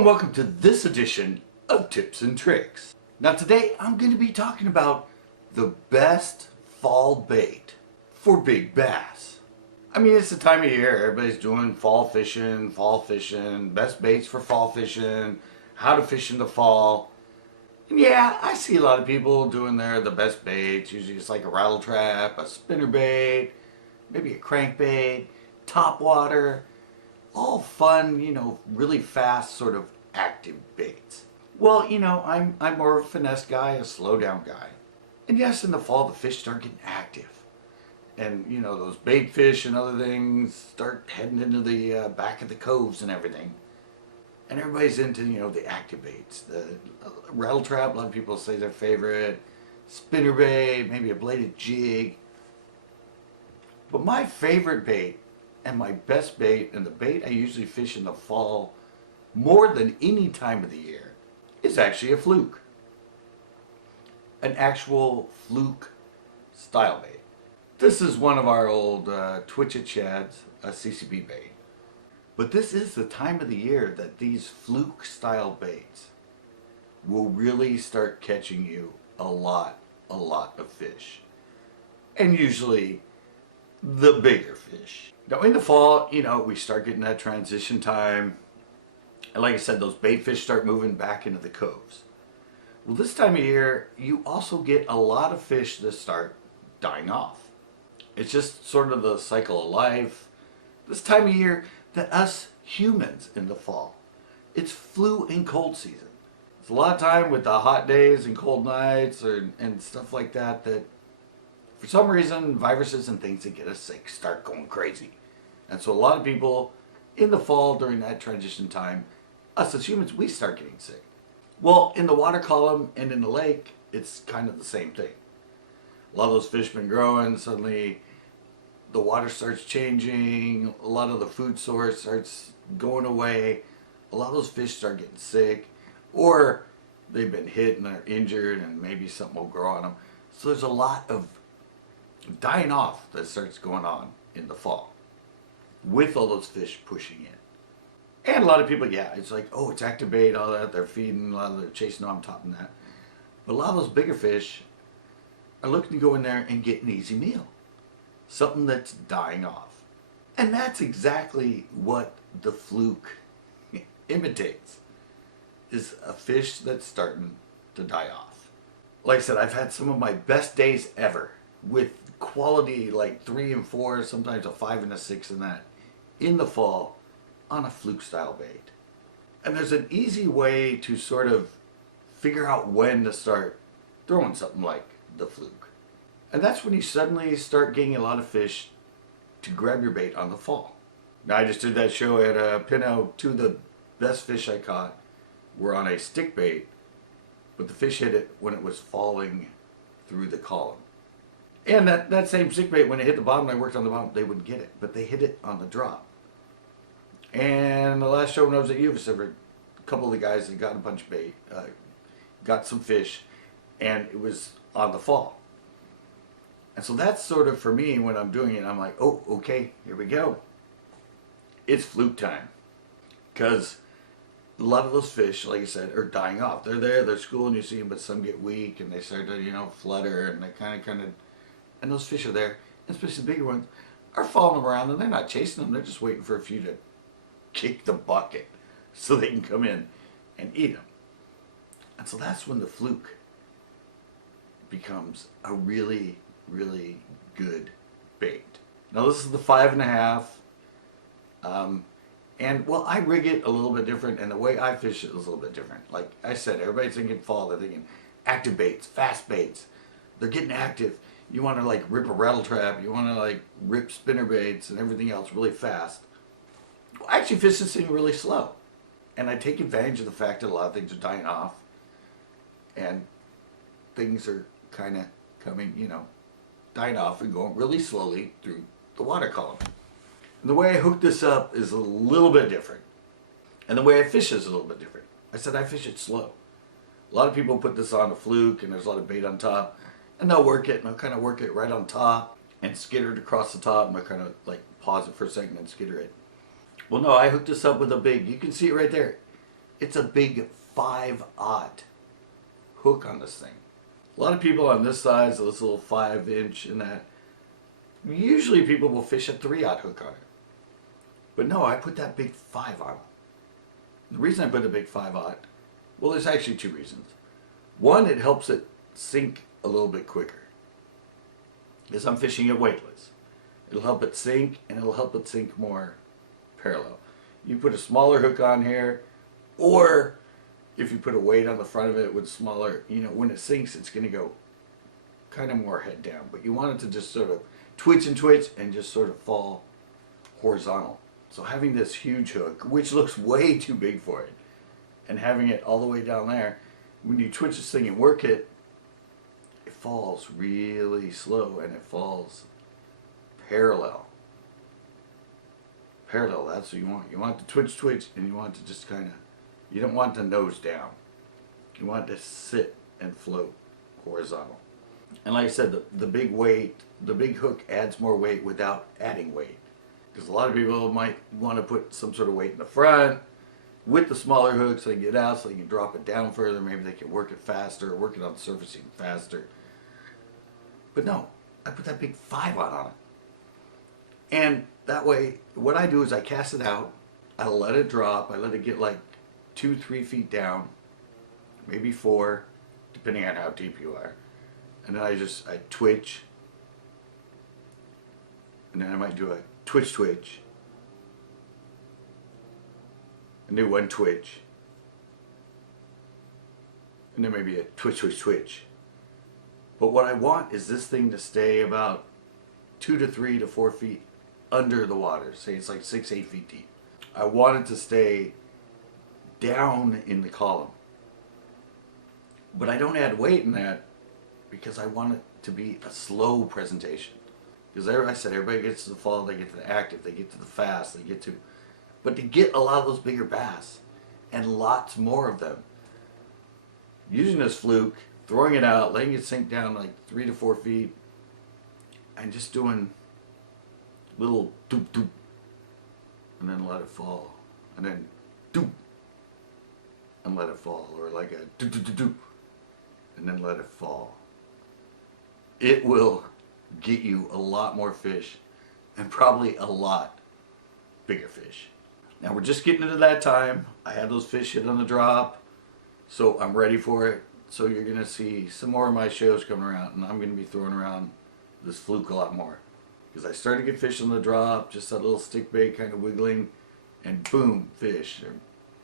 and welcome to this edition of Tips and Tricks. Now today I'm going to be talking about the best fall bait for big bass. I mean, it's the time of year, everybody's doing fall fishing, best baits for fall fishing, how to fish in the fall. And yeah, I see a lot of people doing the best baits. Usually it's like a rattle trap, a spinner bait, maybe a crankbait, top water. All fun, really fast, sort of active baits. Well, I'm more of a finesse guy, a slow down guy. And yes, in the fall, the fish start getting active. And, those bait fish and other things start heading into the back of the coves and everything. And everybody's into, the active baits. The rattle trap, a lot of people say their favorite. Spinner bait, maybe a bladed jig. But my favorite bait, and my best bait, and the bait I usually fish in the fall more than any time of the year, is actually a fluke. An actual fluke style bait. This is one of our old Twitch-It Shads, a CCB bait. But this is the time of the year that these fluke style baits will really start catching you a lot of fish. And usually the bigger fish. Now in the fall, we start getting that transition time. And like I said, those bait fish start moving back into the coves. Well, this time of year, you also get a lot of fish that start dying off. It's just sort of the cycle of life. This time of year that us humans in the fall, it's flu and cold season. It's a lot of time with the hot days and cold nights and stuff like that for some reason, viruses and things that get us sick start going crazy. And so a lot of people in the fall during that transition time, us as humans, we start getting sick. Well, in the water column and in the lake, it's kind of the same thing. A lot of those fish been growing, suddenly the water starts changing, a lot of the food source starts going away, a lot of those fish start getting sick, or they've been hit and they're injured and maybe something will grow on them. So there's a lot of dying off that starts going on in the fall with all those fish pushing in. And a lot of people, it's like, oh, it's active bait, all that, they're feeding, a lot of they're chasing on top of that. But a lot of those bigger fish are looking to go in there and get an easy meal. Something that's dying off. And that's exactly what the fluke imitates, is a fish that's starting to die off. Like I said, I've had some of my best days ever with quality like 3 and 4, sometimes a 5 and a 6 in that, in the fall on a fluke style bait. And there's an easy way to sort of figure out when to start throwing something like the fluke. And that's when you suddenly start getting a lot of fish to grab your bait on the fall. Now I just did that show at Pinot. 2 of the best fish I caught were on a stick bait, but the fish hit it when it was falling through the column. And that same stick bait, when it hit the bottom, I worked on the bottom, they wouldn't get it, but they hit it on the drop. And the last show when I was at Uvis, a couple of the guys that got a bunch of bait, got some fish, and it was on the fall. And so that's sort of, for me, when I'm doing it, I'm like, oh, okay, here we go. It's fluke time. Because a lot of those fish, like I said, are dying off. They're there, they're schooling, you see them, but some get weak, and they start to, flutter, and they kind of, and those fish are there, especially the bigger ones, are following around, and they're not chasing them, they're just waiting for a few to kick the bucket so they can come in and eat them. And so that's when the fluke becomes a really good bait. Now this is the 5.5, and well, I rig it a little bit different, and the way I fish it is a little bit different. Like I said, everybody's thinking fall, they're thinking active baits, fast baits. They're getting active. You want to like rip a rattle trap, you want to like rip spinner baits and everything else really fast. Well, I actually fish this thing really slow. And I take advantage of the fact that a lot of things are dying off. And things are kind of coming, dying off and going really slowly through the water column. And the way I hook this up is a little bit different. And the way I fish is a little bit different. I said I fish it slow. A lot of people put this on a fluke and there's a lot of bait on top. And they'll work it, and I'll kind of work it right on top and skitter it across the top, and I'll kind of like pause it for a second and skitter it. Well, no, I hooked this up with a big, you can see it right there. It's a big 5/0 hook on this thing. A lot of people on this size, this little 5" and that, usually people will fish a 3/0 hook on it. But no, I put that big 5 on it. The reason I put the big 5/0, well, there's actually two reasons. One, it helps it sink a little bit quicker. Because I'm fishing it weightless. It'll help it sink, and it'll help it sink more parallel. You put a smaller hook on here, or if you put a weight on the front of it with smaller, when it sinks, it's going to go kind of more head down. But you want it to just sort of twitch and just sort of fall horizontal. So having this huge hook, which looks way too big for it, and having it all the way down there, when you twitch this thing and work it, it falls really slow and it falls parallel. Parallel, that's what you want. You want it to twitch, and you want it to just kind of, you don't want the nose down. You want it to sit and float horizontal. And like I said, the big weight, the big hook adds more weight without adding weight. Because a lot of people might want to put some sort of weight in the front with the smaller hook so they can get out, so they can drop it down further. Maybe they can work it faster, work it on the surface even faster. But no, I put that big 5/0 on it. And that way, what I do is I cast it out, I let it drop, I let it get like 2-3 feet down, maybe 4, depending on how deep you are. And then I twitch, and then I might do a twitch, and do one twitch, and then maybe a twitch. But what I want is this thing to stay about 2 to 3 to 4 feet under the water. Say it's like 6-8 feet deep. I want it to stay down in the column. But I don't add weight in that because I want it to be a slow presentation. Because I said, everybody gets to the fall, they get to the active, they get to the fast, but to get a lot of those bigger bass, and lots more of them, using this fluke, throwing it out, letting it sink down like 3 to 4 feet, and just doing little doop doop, and then let it fall, and then doop, and let it fall, or like a doop doop doop doop, and then let it fall. It will get you a lot more fish, and probably a lot bigger fish. Now we're just getting into that time. I had those fish hit on the drop, so I'm ready for it. So you're gonna see some more of my shows coming around, and I'm gonna be throwing around this fluke a lot more. Because I started to get fish on the drop, just that little stick bait kind of wiggling, and boom, fish, or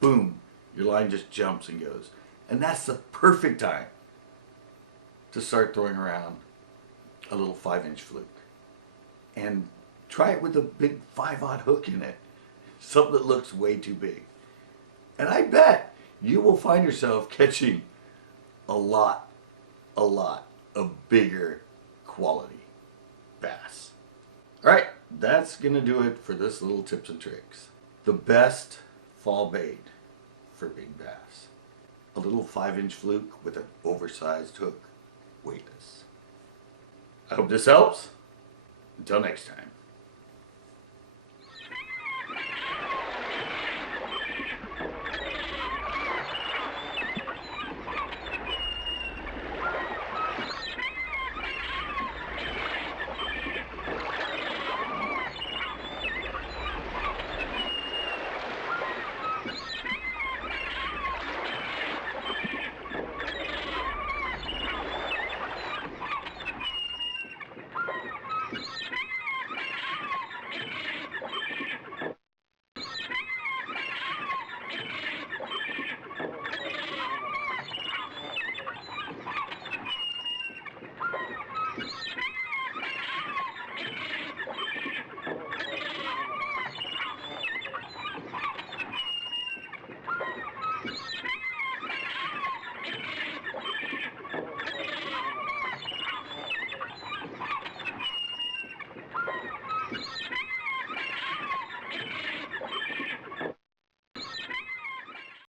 boom, your line just jumps and goes. And that's the perfect time to start throwing around a little 5" fluke. And try it with a big 5/0 hook in it. Something that looks way too big. And I bet you will find yourself catching a lot of bigger quality bass. Alright, that's going to do it for this little tips and tricks. The best fall bait for big bass. A little 5" fluke with an oversized hook, weightless. I hope this helps. Until next time.